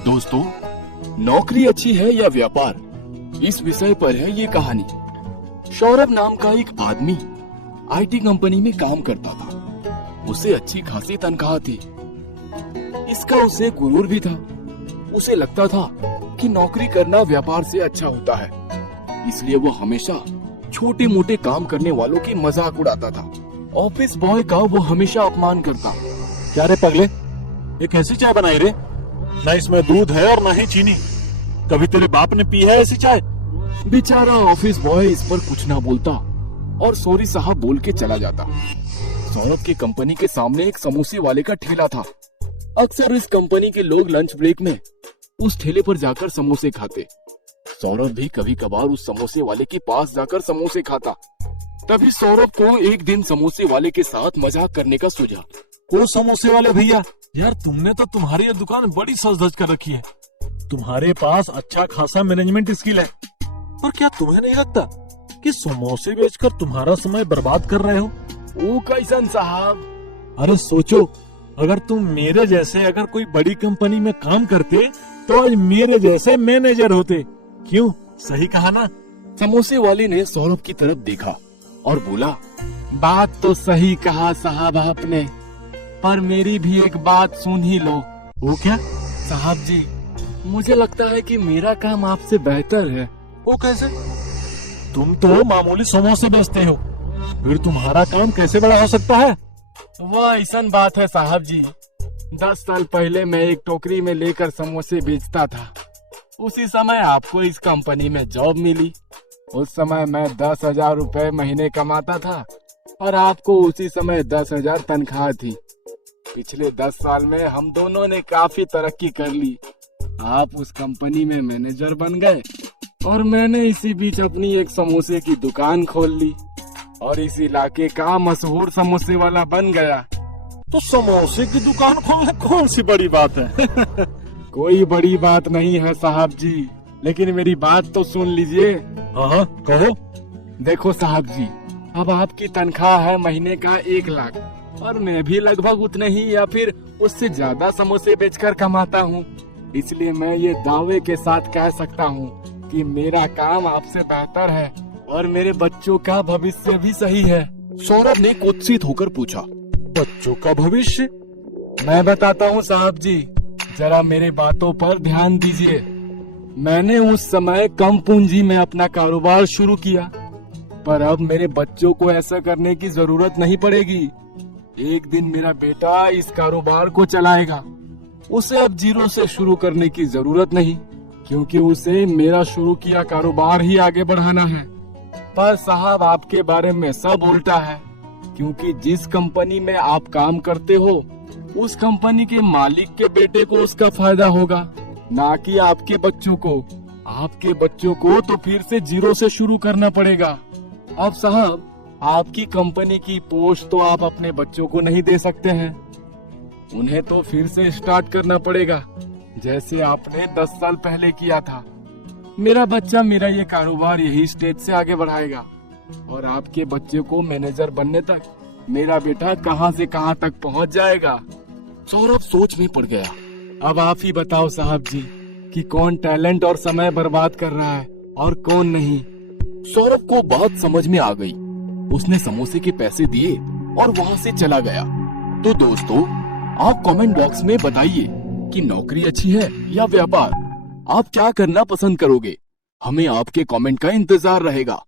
दोस्तों, नौकरी अच्छी है या व्यापार, इस विषय पर है ये कहानी। सौरभ नाम का एक आदमी आईटी कंपनी में काम करता था। उसे अच्छी खासी तनख्वाह थी। इसका उसे गुरूर भी था। उसे लगता था कि नौकरी करना व्यापार से अच्छा होता है, इसलिए वो हमेशा छोटे मोटे काम करने वालों की मजाक उड़ाता था। ऑफिस बॉय का वो हमेशा अपमान करता। क्या रे पगले, ये कैसी चाय बनाई रे? ना इसमें दूध है और ना ही चीनी। कभी तेरे बाप ने पी है ऐसी चाय? बेचारा ऑफिस बॉय इस पर कुछ ना बोलता और सॉरी साहब बोल के चला जाता। सौरभ की कंपनी के सामने एक समोसे वाले का ठेला था। अक्सर इस कंपनी के लोग लंच ब्रेक में उस ठेले पर जाकर समोसे खाते। सौरभ भी कभी कभार उस समोसे वाले के पास जाकर समोसे खाता। तभी सौरभ को एक दिन समोसे वाले के साथ मजाक करने का सूझा। वो समोसे वाले भैया, यार तुमने तो तुम्हारी ये दुकान बड़ी सज धज कर रखी है। तुम्हारे पास अच्छा खासा मैनेजमेंट स्किल है, पर क्या तुम्हें नहीं लगता कि समोसे बेचकर तुम्हारा समय बर्बाद कर रहे हो? ओ कैसन साहब? अरे सोचो, अगर तुम मेरे जैसे अगर कोई बड़ी कंपनी में काम करते तो आज मेरे जैसे मैनेजर होते। क्यों, सही कहा ना? समोसे वाले ने सौरभ की तरफ देखा और बोला, बात तो सही कहा साहब आपने, पर मेरी भी एक बात सुन ही लो। वो क्या? साहब जी, मुझे लगता है कि मेरा काम आपसे बेहतर है। वो कैसे? तुम तो मामूली समोसे बेचते हो, फिर तुम्हारा काम कैसे बड़ा हो सकता है? वह ऐसा बात है साहब जी, 10 साल पहले मैं एक टोकरी में लेकर समोसे बेचता था। उसी समय आपको इस कंपनी में जॉब मिली। उस समय मैं 10,000 रुपए महीने कमाता था और आपको उसी समय 10,000 तनख्वाह थी। पिछले 10 साल में हम दोनों ने काफी तरक्की कर ली। आप उस कंपनी में मैनेजर बन गए और मैंने इसी बीच अपनी एक समोसे की दुकान खोल ली और इस इलाके का मशहूर समोसे वाला बन गया। तो समोसे की दुकान खोलना कौन सी बड़ी बात है? कोई बड़ी बात नहीं है साहब जी, लेकिन मेरी बात तो सुन लीजिए। हाँ, कहो। देखो साहब जी, अब आपकी तनख्वाह है महीने का 1 लाख और मैं भी लगभग उतने ही या फिर उससे ज्यादा समोसे बेचकर कमाता हूँ। इसलिए मैं ये दावे के साथ कह सकता हूँ कि मेरा काम आपसे बेहतर है और मेरे बच्चों का भविष्य भी सही है। सौरभ ने कुत्सित होकर पूछा, बच्चों का भविष्य? मैं बताता हूँ साहब जी, जरा मेरे बातों पर ध्यान दीजिए। मैंने उस समय कम पूंजी में अपना कारोबार शुरू किया, पर अब मेरे बच्चों को ऐसा करने की जरूरत नहीं पड़ेगी। एक दिन मेरा बेटा इस कारोबार को चलाएगा। उसे अब जीरो से शुरू करने की जरूरत नहीं, क्योंकि उसे मेरा शुरू किया कारोबार ही आगे बढ़ाना है। पर साहब, आपके बारे में सब उल्टा है, क्योंकि जिस कंपनी में आप काम करते हो उस कंपनी के मालिक के बेटे को उसका फायदा होगा, ना कि आपके बच्चों को। आपके बच्चों को तो फिर से जीरो से शुरू करना पड़ेगा। अब साहब, आपकी कंपनी की पोस्ट तो आप अपने बच्चों को नहीं दे सकते हैं, उन्हें तो फिर से स्टार्ट करना पड़ेगा, जैसे आपने 10 साल पहले किया था। मेरा बच्चा मेरा ये कारोबार यही स्टेज से आगे बढ़ाएगा और आपके बच्चे को मैनेजर बनने तक मेरा बेटा कहां से कहां तक पहुंच जाएगा। सौरभ सोच में पड़ गया। अब आप ही बताओ साहब जी कि कौन टैलेंट और समय बर्बाद कर रहा है और कौन नहीं। सौरभ को बात समझ में आ गई। उसने समोसे के पैसे दिए और वहां से चला गया। तो दोस्तों, आप कमेंट बॉक्स में बताइए कि नौकरी अच्छी है या व्यापार। आप क्या करना पसंद करोगे? हमें आपके कमेंट का इंतजार रहेगा।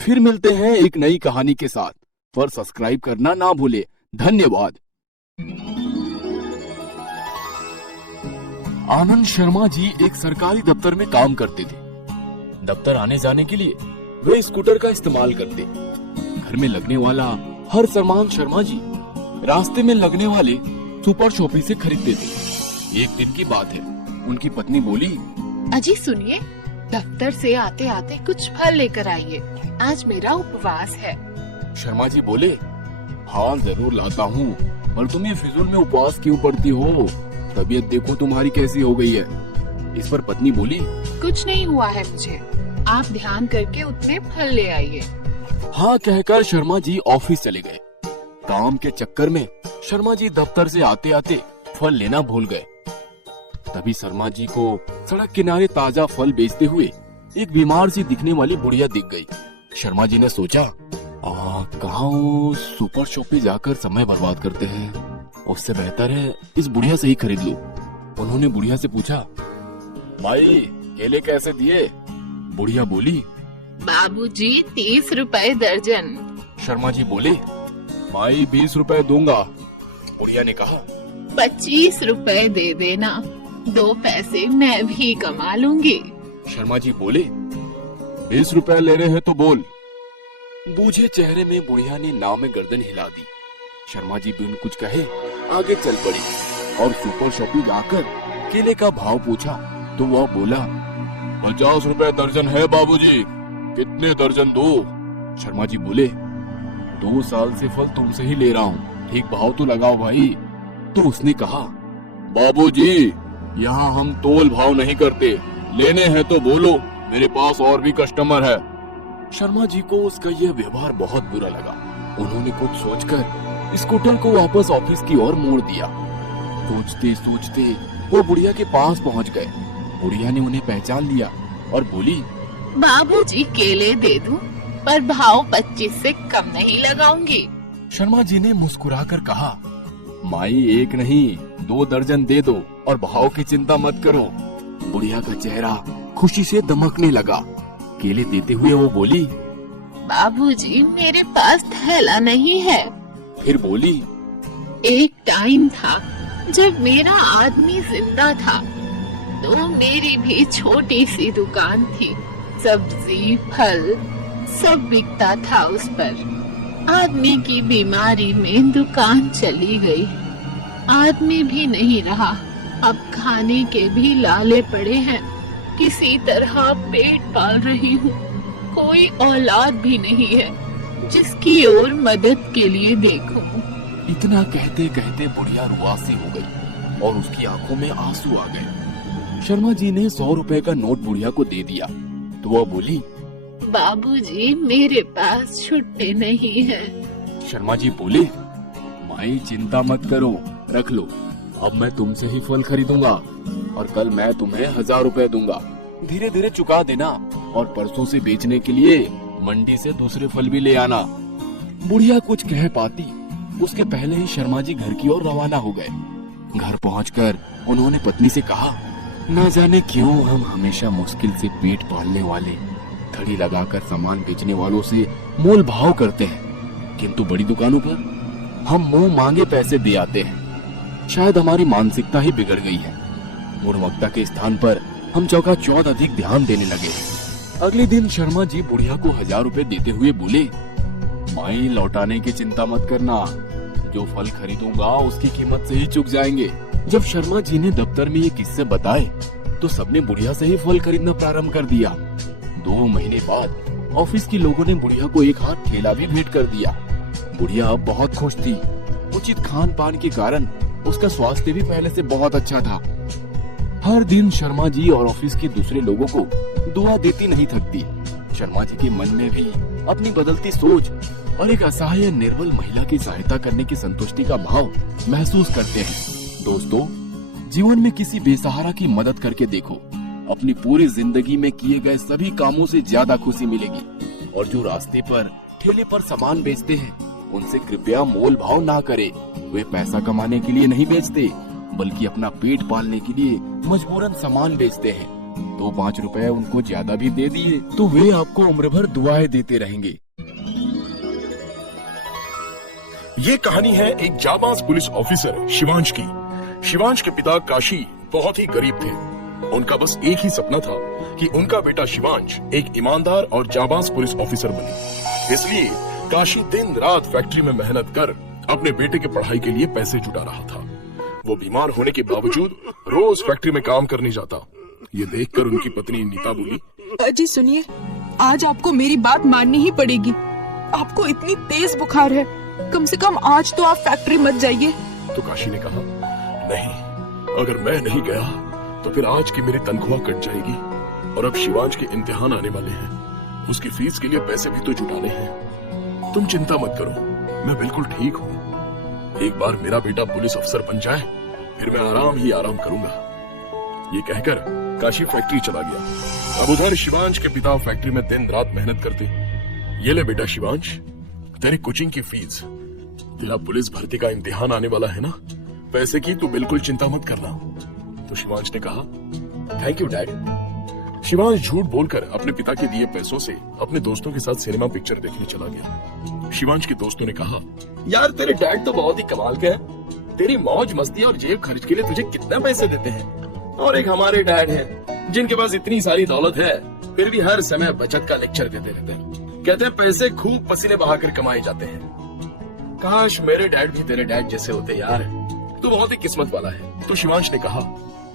फिर मिलते हैं एक नई कहानी के साथ। पर सब्सक्राइब करना ना भूले। धन्यवाद। आनंद शर्मा जी एक सरकारी दफ्तर में काम करते थे। दफ्तर आने जाने के लिए वे स्कूटर का इस्तेमाल करते। घर में लगने वाला हर सामान शर्मा जी रास्ते में लगने वाले सुपर शॉपी से खरीदते थे। एक दिन की बात है, उनकी पत्नी बोली, अजी सुनिए, दफ्तर से आते आते कुछ फल लेकर आइए, आज मेरा उपवास है। शर्मा जी बोले, हाँ जरूर लाता हूँ, पर तुम ये फिजूल में उपवास क्यों पड़ती हो? तबीयत देखो तुम्हारी कैसी हो गई है। इस पर पत्नी बोली, कुछ नहीं हुआ है मुझे, आप ध्यान करके उतने फल ले आइए। हाँ कहकर शर्मा जी ऑफिस चले गए। काम के चक्कर में शर्मा जी दफ्तर से आते आते फल लेना भूल गए। तभी शर्मा जी को सड़क किनारे ताजा फल बेचते हुए एक बीमार सी दिखने वाली बुढ़िया दिख गई। शर्मा जी ने सोचा, कहाँ वो सुपर शॉप पे जाकर समय बर्बाद करते हैं, उससे बेहतर है इस बुढ़िया से ही खरीद लो। उन्होंने बुढ़िया से पूछा, माई केले कैसे दिए? बुढ़िया बोली, बाबूजी 30 रुपए दर्जन। शर्मा जी बोले, माई 20 रुपए दूंगा। बुढ़िया ने कहा, 25 रुपए दे देना, 2 पैसे मैं भी कमा लूंगी। शर्मा जी बोले, 20 रुपए ले रहे हैं तो बोल। बूझे चेहरे में बुढ़िया ने नाव में गर्दन हिला दी। शर्मा जी बिन कुछ कहे आगे चल पड़ी और सुपर शॉप में जाकर केले का भाव पूछा तो वह बोला, 50 रुपए दर्जन है बाबूजी, कितने दर्जन दो? शर्मा जी बोले, 2 साल से फल तुमसे ही ले रहा हूँ, ठीक भाव तो लगाओ भाई। तो उसने कहा, बाबूजी यहाँ हम तोल भाव नहीं करते, लेने हैं तो बोलो, मेरे पास और भी कस्टमर है। शर्मा जी को उसका यह व्यवहार बहुत बुरा लगा। उन्होंने कुछ सोचकर स्कूटर को वापस ऑफिस की ओर मोड़ दिया। सोचते सोचते वो बुढ़िया के पास पहुंच गए। बुढ़िया ने उन्हें पहचान लिया और बोली, बाबूजी केले दे दूं, पर भाव 25 से कम नहीं लगाऊंगी। शर्मा जी ने मुस्कुराकर कहा, माई 1 नहीं 2 दर्जन दे दो और भाव की चिंता मत करो। बुढ़िया का चेहरा खुशी से दमकने लगा। केले देते हुए वो बोली, बाबूजी मेरे पास थैला नहीं है। फिर बोली, एक टाइम था जब मेरा आदमी जिंदा था, तो मेरी भी छोटी सी दुकान थी, सब्जी फल सब बिकता था उस पर। आदमी की बीमारी में दुकान चली गई, आदमी भी नहीं रहा, अब खाने के भी लाले पड़े हैं, किसी तरह पेट पाल रही हूँ, कोई औलाद भी नहीं है जिसकी ओर मदद के लिए देखूं। इतना कहते कहते बुढ़िया रुआसी हो गई और उसकी आंखों में आंसू आ गए। शर्मा जी ने 100 रुपए का नोट बुढ़िया को दे दिया तो वह बोली, बाबूजी मेरे पास छुट्टे नहीं है। शर्मा जी बोले, माई चिंता मत करो, रख लो, अब मैं तुमसे ही फल खरीदूंगा और कल मैं तुम्हें 1000 रुपए दूंगा, धीरे धीरे चुका देना और परसों से बेचने के लिए मंडी से दूसरे फल भी ले आना। बुढ़िया कुछ कह पाती उसके पहले ही शर्मा जी घर की ओर रवाना हो गए। घर पहुंचकर उन्होंने पत्नी से कहा, न जाने क्यों हम हमेशा मुश्किल से पेट पालने वाले, धड़ी लगाकर सामान बेचने वालों से मोल भाव करते हैं, किंतु बड़ी दुकानों पर हम मुंह मांगे पैसे दे आते हैं। शायद हमारी मानसिकता ही बिगड़ गई है। गुणवत्ता के स्थान पर हम चौका-चौध अधिक ध्यान देने लगे। अगले दिन शर्मा जी बुढ़िया को 1000 रुपए देते हुए बोले, माई लौटाने की चिंता मत करना, जो फल खरीदूंगा उसकी कीमत से ही चुक जाएंगे। जब शर्मा जी ने दफ्तर में ये किस्से बताए तो सबने बुढ़िया से ही फल खरीदना प्रारंभ कर दिया। 2 महीने बाद ऑफिस के लोगों ने बुढ़िया को एक हाथ ठेला भी भेंट कर दिया। बुढ़िया अब बहुत खुश थी। उचित खान पान के कारण उसका स्वास्थ्य भी पहले से बहुत अच्छा था। हर दिन शर्मा जी और ऑफिस के दूसरे लोगों को दुआ देती नहीं थकती। शर्मा जी के मन में भी अपनी बदलती सोच और एक असहाय निर्बल महिला की सहायता करने की संतुष्टि का भाव महसूस करते हैं। दोस्तों, जीवन में किसी बेसहारा की मदद करके देखो, अपनी पूरी जिंदगी में किए गए सभी कामों से ज्यादा खुशी मिलेगी। और जो रास्ते पर ठेले पर सामान बेचते हैं उनसे कृपया मोल भाव ना करें। वे पैसा कमाने के लिए नहीं बेचते, बल्कि अपना पेट पालने के लिए मजबूरन सामान बेचते हैं। 2-5 रुपए उनको ज्यादा भी दे दिए तो वे आपको उम्र भर दुआएं देते रहेंगे। ये कहानी है एक जाबाज पुलिस ऑफिसर शिवांश की। शिवांश के पिता काशी बहुत ही गरीब थे। उनका बस एक ही सपना था कि उनका बेटा शिवांश एक ईमानदार और जाबाज पुलिस ऑफिसर बने। इसलिए काशी दिन रात फैक्ट्री में मेहनत कर अपने बेटे के पढ़ाई के लिए पैसे जुटा रहा था। वो बीमार होने के बावजूद रोज फैक्ट्री में काम करने जाता। ये देखकर उनकी पत्नी नीता बोली, अजी सुनिए, आज आपको मेरी बात माननी ही पड़ेगी। आपको इतनी तेज बुखार है, कम से कम आज तो आप फैक्ट्री मत जाइए। तो काशी ने कहा, नहीं, अगर मैं नहीं गया तो फिर आज की मेरी तनख्वाह कट जाएगी और अब शिवांश के इम्तिहान आने वाले हैं, उसकी फीस के लिए पैसे भी तो जुटाने हैं। तुम चिंता मत करो, मैं बिल्कुल ठीक हूँ। एक बार मेरा बेटा पुलिस अफसर बन जाए फिर मैं आराम ही आराम करूंगा। ये कहकर काशी फैक्ट्री चला गया। अब उधर शिवांश के पिता फैक्ट्री में दिन रात मेहनत करते। ये ले बेटा शिवांश, तेरी कोचिंग की फीस। तेरा पुलिस भर्ती का इम्तिहान आने वाला है ना, पैसे की तू बिल्कुल चिंता मत करना। तो शिवांश ने कहा, थैंक यू डैड। शिवांश झूठ बोलकर अपने पिता के दिए पैसों से अपने दोस्तों के साथ सिनेमा पिक्चर देखने चला गया। शिवांश के दोस्तों ने कहा, यार तेरे डैड तो बहुत ही कमाल के हैं। तेरी मौज मस्ती और जेब खर्च के लिए तुझे कितना पैसे देते हैं। और एक हमारे डैड हैं जिनके पास इतनी सारी दौलत है, फिर भी हर समय बचत का लेक्चर देते रहते हैं। कहते हैं पैसे खूब पसीने बहाकर कमाए जाते हैं। काश मेरे डैड भी तेरे डैड जैसे होते यार, तू बहुत ही किस्मत वाला है। तो शिवांश ने कहा,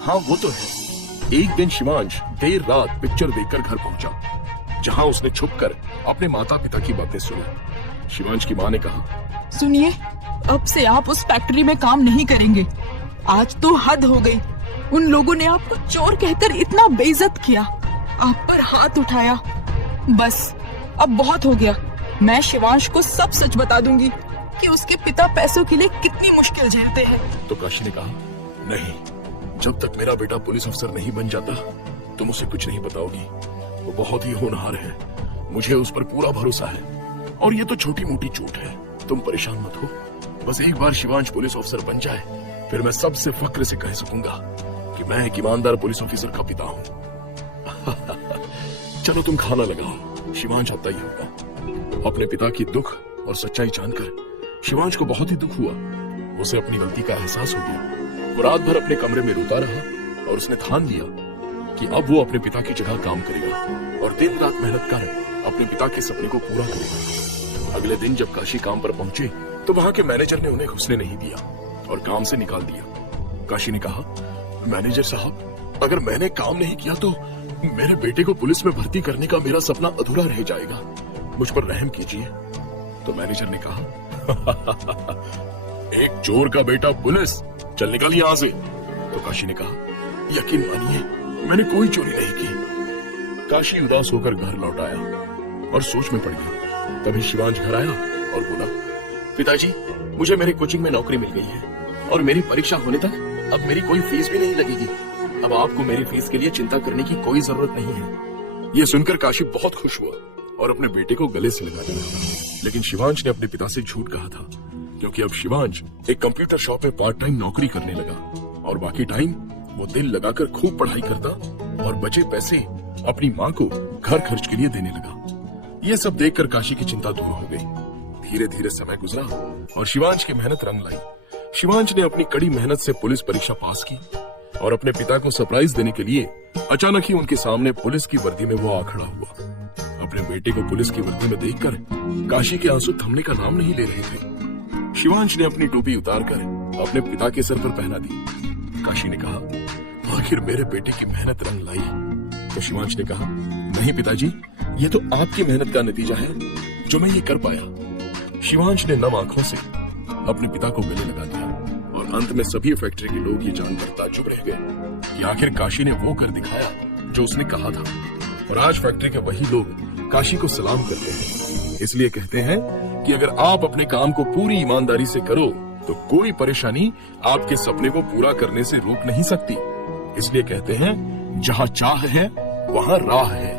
हाँ वो तो है। एक दिन शिवांश देर रात पिक्चर देखकर घर पहुंचा, जहां उसने छुपकर अपने माता पिता की बातें सुनी। शिवांश की मां ने कहा, सुनिए, अब से आप उस फैक्ट्री में काम नहीं करेंगे। आज तो हद हो गई। उन लोगों ने आपको चोर कहकर इतना बेइज्जत किया, आप पर हाथ उठाया। बस अब बहुत हो गया। मैं शिवांश को सब सच बता दूंगी कि उसके पिता पैसों के लिए कितनी मुश्किल झेलते हैं। तो काशी ने कहा, नहीं, जब तक मेरा बेटा पुलिस अफसर नहीं बन जाता तुम उसे कुछ नहीं बताओगी। वो बहुत ही होनहार है, मुझे उस पर पूरा भरोसा है। और ये तो छोटी मोटी चोट है, तुम परेशान मत हो। बस एक बार शिवांश पुलिस अफसर बन जाए, फिर मैं सबसे फक्र से कह सकूंगा कि मैं एक ईमानदार पुलिस ऑफिसर का पिता हूँ। चलो तुम खाना लगाओ, शिवांश आता ही होगा। अपने पिता की दुख और सच्चाई जानकर शिवांश को बहुत ही दुख हुआ। उसे अपनी गलती का एहसास हो गया। वो रात भर अपने कमरे में रोता रहा और उसने ठान लिया कि अब वो अपने पिता की जगह काम करेगा और दिन रात मेहनत कर अपने पिता के सपने को पूरा करेगा। अगले दिन जब काशी काम पर पहुंचे तो वहां के मैनेजर ने उन्हें घुसने नहीं दिया और काम से निकाल दिया। काशी ने कहा, मैनेजर साहब, अगर मैंने काम नहीं किया तो मेरे बेटे को पुलिस में भर्ती करने का मेरा सपना अधूरा रह जाएगा, मुझ पर रहम कीजिए। तो मैनेजर ने कहा, एक चोर का बेटा पुलिस, चल निकल यहां से। तो काशी ने कहा, यकीन मानिए मैंने कोई चोरी नहीं की। काशी उदास होकर घर लौट आया और सोच में पड़ गया। तभी शिवांश घर आया और बोला, पिताजी, मुझे मेरे कोचिंग में नौकरी मिल गई है और मेरी परीक्षा होने तक अब मेरी कोई फीस भी नहीं लगेगी। अब आपको मेरी फीस के लिए चिंता करने की कोई जरूरत नहीं है। ये सुनकर काशी बहुत खुश हुआ और अपने बेटे को गले से लगाने लगा। लेकिन शिवांश ने अपने पिता से झूठ कहा था, क्योंकि अब शिवांश एक कंप्यूटर शॉप में पार्ट टाइम नौकरी करने लगा और बाकी टाइम वो दिल लगाकर खूब पढ़ाई करता और बचे पैसे अपनी माँ को घर खर्च के लिए देने लगा। ये सब देखकर काशी की चिंता दूर हो गई। धीरे धीरे समय गुजरा और शिवांश की मेहनत रंग लाई। शिवांश ने अपनी कड़ी मेहनत से पुलिस परीक्षा पास की और अपने पिता को सरप्राइज देने के लिए अचानक ही उनके सामने पुलिस की वर्दी में वो आ खड़ा हुआ। अपने बेटे को पुलिस की वर्दी में देखकर काशी के आंसू थमने का नाम नहीं ले रहे थे। शिवांश ने अपनी टोपी उतारकर अपने पिता के सर पर पहना दी। काशी ने कहा, आखिर मेरे बेटे की मेहनत रंग लाई। तो शिवांश ने कहा, नहीं पिताजी, ये तो आपकी मेहनत का नतीजा है जो मैं ये कर पाया। शिवांश ने नम आंखों से अपने पिता को गले लगा दिया और अंत में सभी फैक्ट्री के लोग ये जानकर ताज्जुब रह गए कि आखिर काशी ने वो कर दिखाया जो उसने कहा था। और आज फैक्ट्री के वही लोग काशी को सलाम करते हैं। इसलिए कहते हैं कि अगर आप अपने काम को पूरी ईमानदारी से करो तो कोई परेशानी आपके सपने को पूरा करने से रोक नहीं सकती। इसलिए कहते हैं, जहां चाह है वहां राह है।